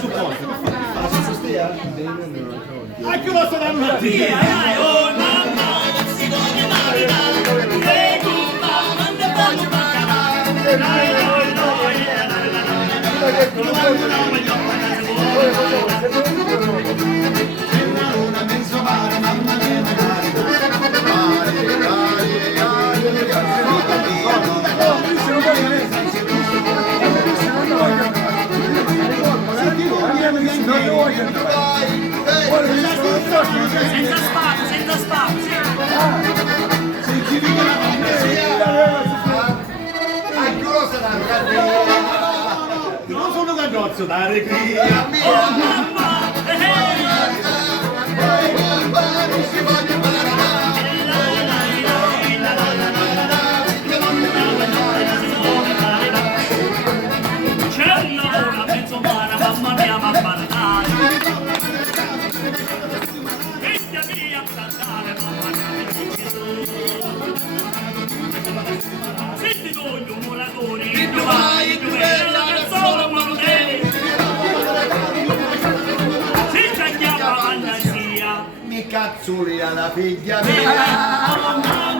supporto. Anche lo sto dando una tia. Oh mamma, si vuole maritare. E tu mamma, non te voglio una mezzo mare, mamma mia, senza spazio. non sono cagozzo da allegria. Oh mamma, c'è una mezz'ora, mamma mia, ma parlare. Vecchia mia, cantare, mamma mia, che senti tu, i tuoi muratori, i tuoi vai, i tuoi bella, solo quando devi. Si c'è chiama fantasia. mi cazzuri alla figlia mia.